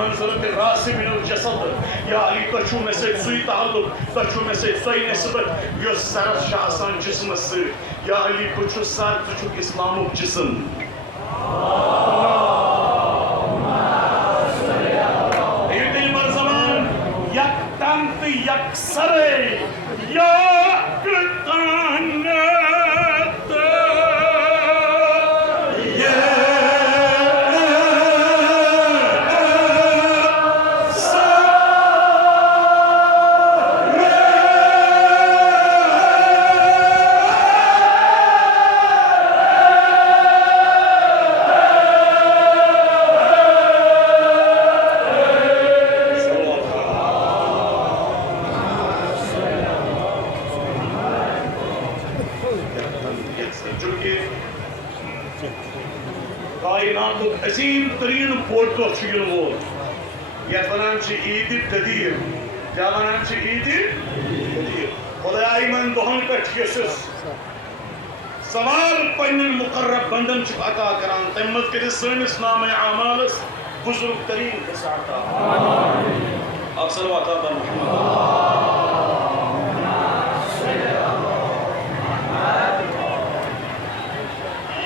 बमंज़िलत रास मिनल जसद या अली तशु में से सुई ताल्लुक तशु में से सोई निस्बत यो सरस शासन जिस्म से या अली कुछ सर तुझु इस्लामुक जिस्म ये मर्ज़मान यक तंत यक सरे यक तनत ये अजीम तरीन बोड़ दो वो ये वनान ईद गदीर क्या वनान ईद गदीर खुदाईमन दोहन पे सवाल पन्न मुकर्रब बंदन अता करान तम मत कर सनिस नाम आमालस बुजुर्ग तरीन अता आप सल्लल्लाहु अलैहि वसल्लम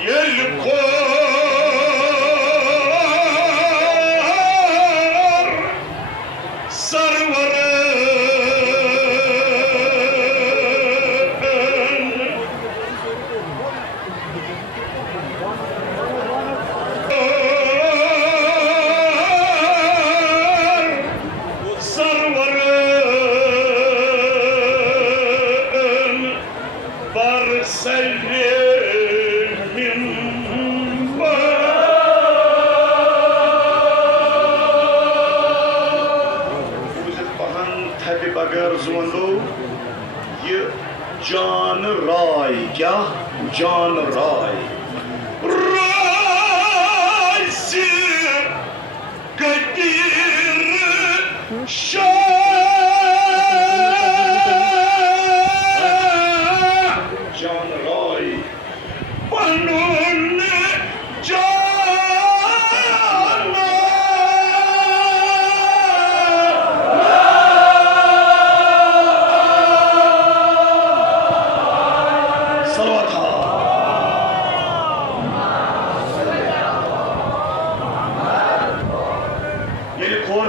ये लिखो जान राय क्या जान राय राय से गदीर जान राय बनून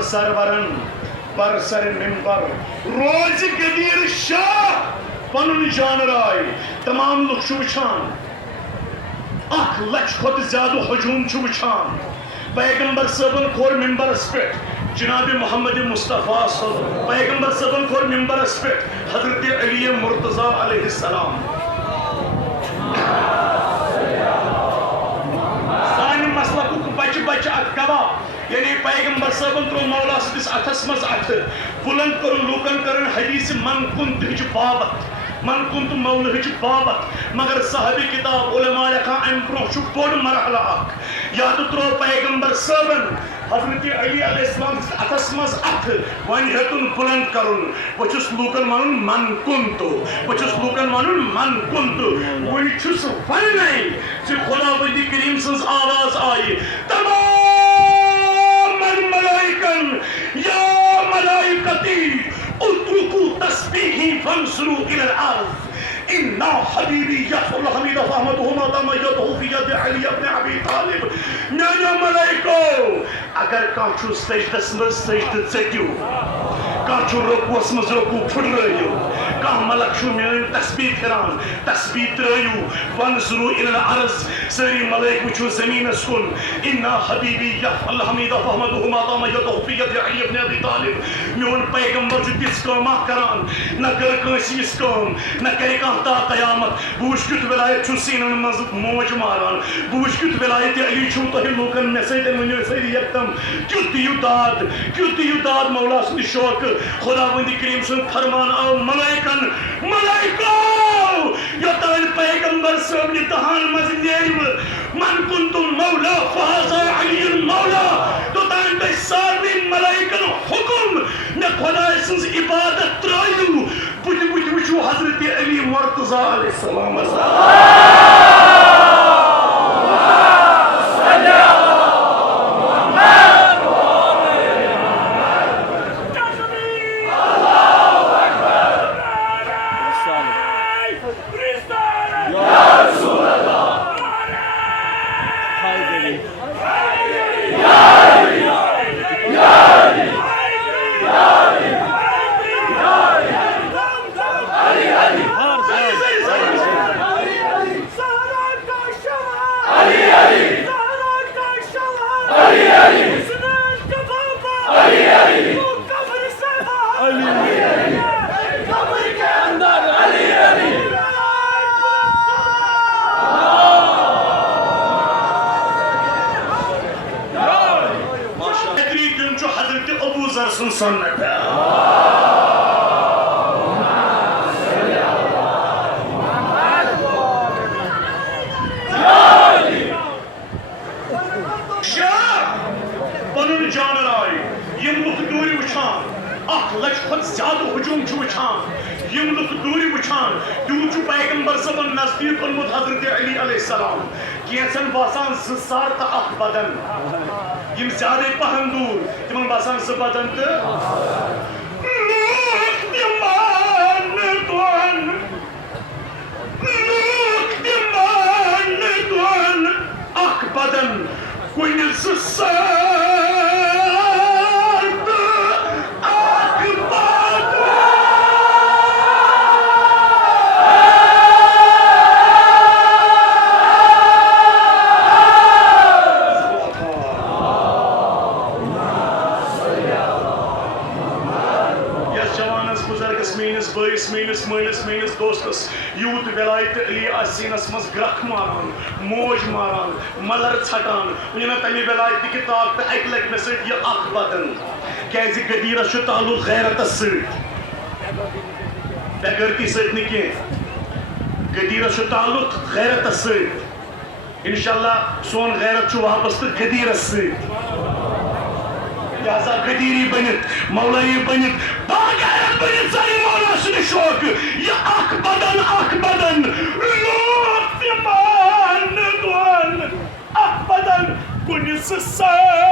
सरवरन पर सर मिंबर रोज गदीर शाह पनुन जान राय तमाम लोग वुचान 1 लाख खुद ज्यादा हजूम वुचान पैगंबर सबन खोर मिंबरस पे जनाब मोहम्मद मुस्तफ़ा पैगंबर सबन खोर मिंबरस पे हजरत अली मुर्तज़ा अलैहिस्सलाम सानी मसलक बच बच अकबा यानी पैगंबर सबन त्रो मौला सदिस अथस मज अथ बुलंद कर लूकन करन हदीस मन कुंत हिज बाबत मन कुंत मौला हिज बाबत मगर साहबी किताब उलमा का अम ब्रो छु बोड मरहला अख या तो त्रो पैगंबर सबन हजरत अली अलैहिस्सलाम अथस मज अथ वन हेतुन बुलंद करन वचुस लूकन मानुन मन कुंत वचुस लूकन मानुन मन कुंत वही छुस वन नहीं जे खुदावंदी करीम सज आवाज आई तमाम या मलाइकती उतरुकू तस्बीही फंसरू इलल अर्ज़ इन्ना हबीबी यफ़ल हमीद फहमदहु माता मयदहु फी यद अली इब्न अबी तालिब नाना मलाइको अगर काछु सजदस में सजद चक्यू काछु रुकुस में रुकू फुटरयो का मलक छु मेन तस्बीह करान तस्बीह त्रयू फंसरू इलल अर्ज़ सारी मलाइक वुचु ज़मीन सुन इन्ना हबीबी यफ़ल हमीद फहमदहु माता मयदहु फी यद अली इब्न अबी तालिब मेन पैगंबर छु तिस काम करान न कर कंसी इस काम न करे ता क़यामत बूश कुत विलायत छु सीनन मज मोज मारान बूश कुत विलायत अली छु तो लोकन में से वनो सरी यकदम क्युत युदाद मौला सुन शौक खुदावंदी करीम सुन फरमान आओ मलाइकन मलाइको यो तान पैगंबर सब ने तहान मज नेम मन कुंतुम मौला फहाजा अली मौला तो तान पे सारी मलाइकन हुकुम न खुदा सुन इबादत त्रायू बुझ वुचु हजरत अली मुर्तज़ा अलैहिस्सलाम कब्र से अली कब्र के अंदर अली अली हजरत अबू जर सुन्नत पन जानर आय यम लुक दूर वुचान 1 लाख खुद ज्यादा हुजूम वुचान यम लुक दूर वुचान तू पैगंबर सबन नजदीक ओनमुत हजरत अली अलैहिस्सलाम कैसन बासान 2 सार तो 1 बदन यम ज्यादा पहन दूर तिमन बासान 2 बदन तो बदन कुन 2 सार मेनिस दोस्तस यूत वेलायत अली सीनस मज ग्रख मारान मोज मारान मलर छटान उन तमे वेलायत की ताकत अक लग मे सत यह 1 बदन कैसे गदीरस ताल्लुक गैरतस बेगरती सत न कह गदीरस ताल्लुक गैरतस इंशाअल्लाह सोन गैरत वापस तो गदीरस लिहाजा गदीरी बनित मौलाई बनित बागैर बनित सारी मौला सुन शौक ये 1 बदन लोग तिमान दुआन 1 बदन कुनिस सार्द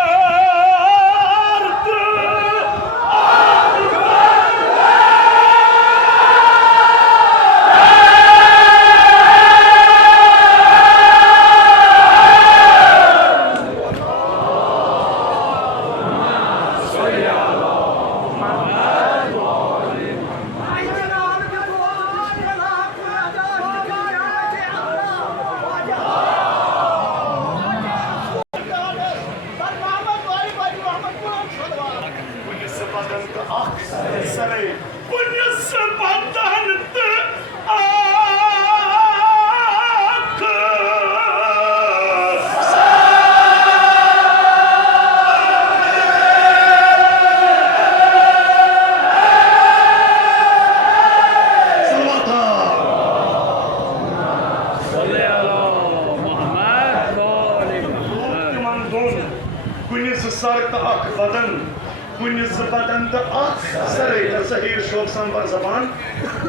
जबान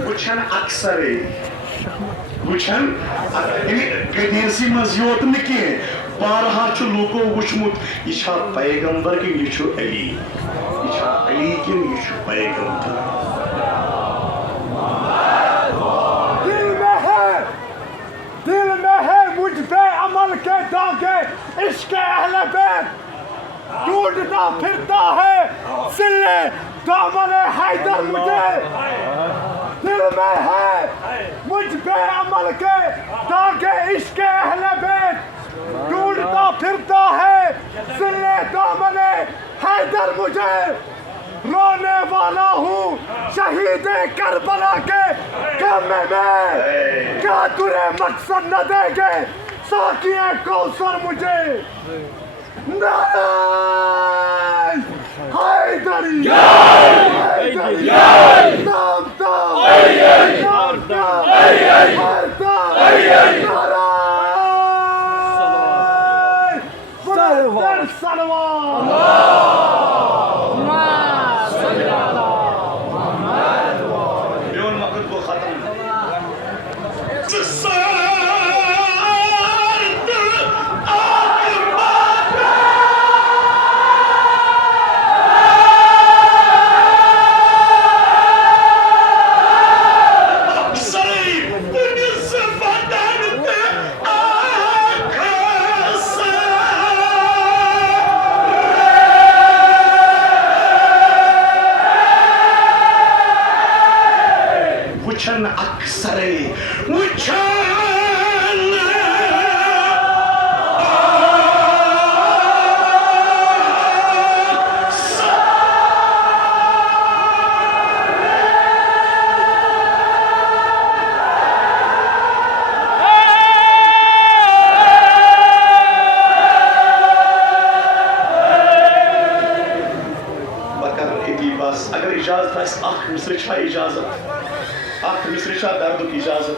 वुचन अक्सर वुचन गदीरसी मज योत न कह बारहा लूको वुचमुत यह पैगंबर कि यह अली कि यह पैगंबर दिल में है मुझ पे अमल के दागे इश्क अहले बैत ढूंढता फिरता है सिले दामन हैदर मुझे दिल में है मुझ पे अमल के दागे इश्क अहले बैत ढूंढता फिरता है सिले दामन हैदर मुझे रोने वाला हूँ शहीद करबला के गम में क्या तुरे मकसद न देंगे साकिए कौसर मुझे हैदरी अगर इजाजत है अख मिस्र छा इजाजत अख मिस्र छा दर्द की इजाजत